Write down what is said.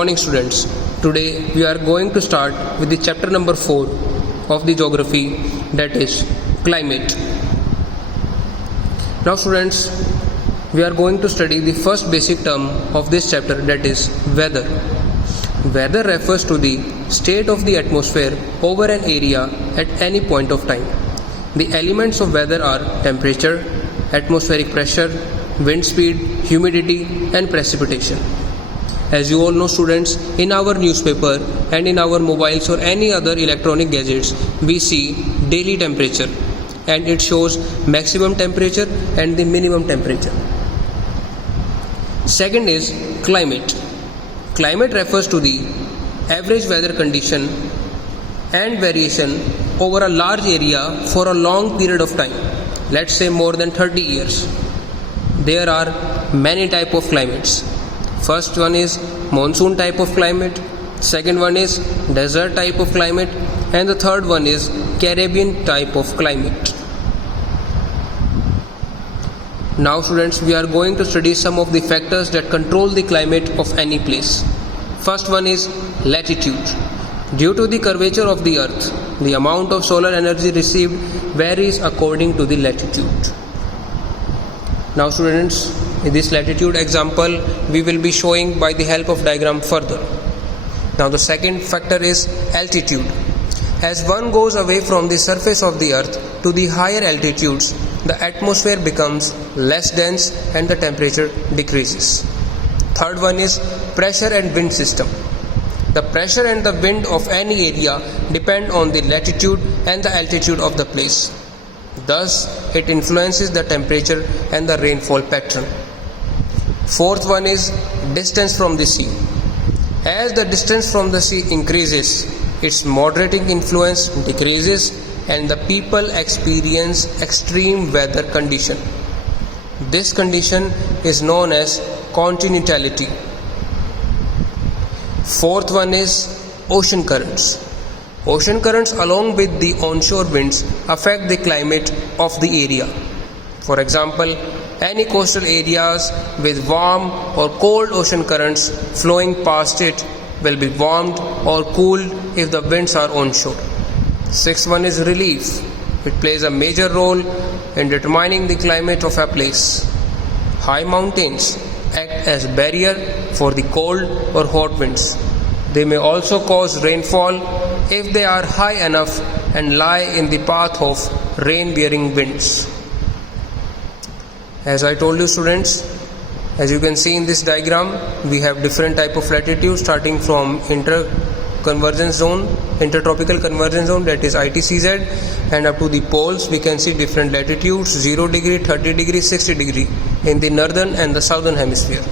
Morning students, today we are going to start with the chapter number 4 of the geography, that is climate. Now students, we are going to study the first basic term of this chapter, that is weather. Weather refers to the state of the atmosphere over an area at any point of time. The elements of weather are temperature, atmospheric pressure, wind speed, humidity and precipitation. As you all know students, in our newspaper and in our mobiles or any other electronic gadgets, we see daily temperature and it shows maximum temperature and the minimum temperature. Second is climate. Climate refers to the average weather condition and variation over a large area for a long period of time, let's say more than 30 years. There are many types of climates. First one is monsoon type of climate, second one is desert type of climate, and the third one is Caribbean type of climate. Now students, we are going to study some of the factors that control the climate of any place. First one is latitude. Due to the curvature of the earth, the amount of solar energy received varies according to the latitude. Now students, in this latitude example, we will be showing by the help of diagram further. Now the second factor is altitude. As one goes away from the surface of the earth to the higher altitudes, the atmosphere becomes less dense and the temperature decreases. Third one is pressure and wind system. The pressure and the wind of any area depend on the latitude and the altitude of the place. Thus, it influences the temperature and the rainfall pattern. Fourth one is distance from the sea. As the distance from the sea increases, its moderating influence decreases and the people experience extreme weather condition. This condition is known as continentality. Fourth one is ocean currents. Ocean currents along with the onshore winds affect the climate of the area. For example, any coastal areas with warm or cold ocean currents flowing past it will be warmed or cooled if the winds are onshore. Sixth one is relief. It plays a major role in determining the climate of a place. High mountains act as barrier for the cold or hot winds. They may also cause rainfall if they are high enough and lie in the path of rain-bearing winds. As I told you students, as you can see in this diagram, we have different type of latitude starting from intertropical convergence zone, that is ITCZ, and up to the poles we can see different latitudes 0 degree, 30 degree, 60 degree in the northern and the southern hemisphere.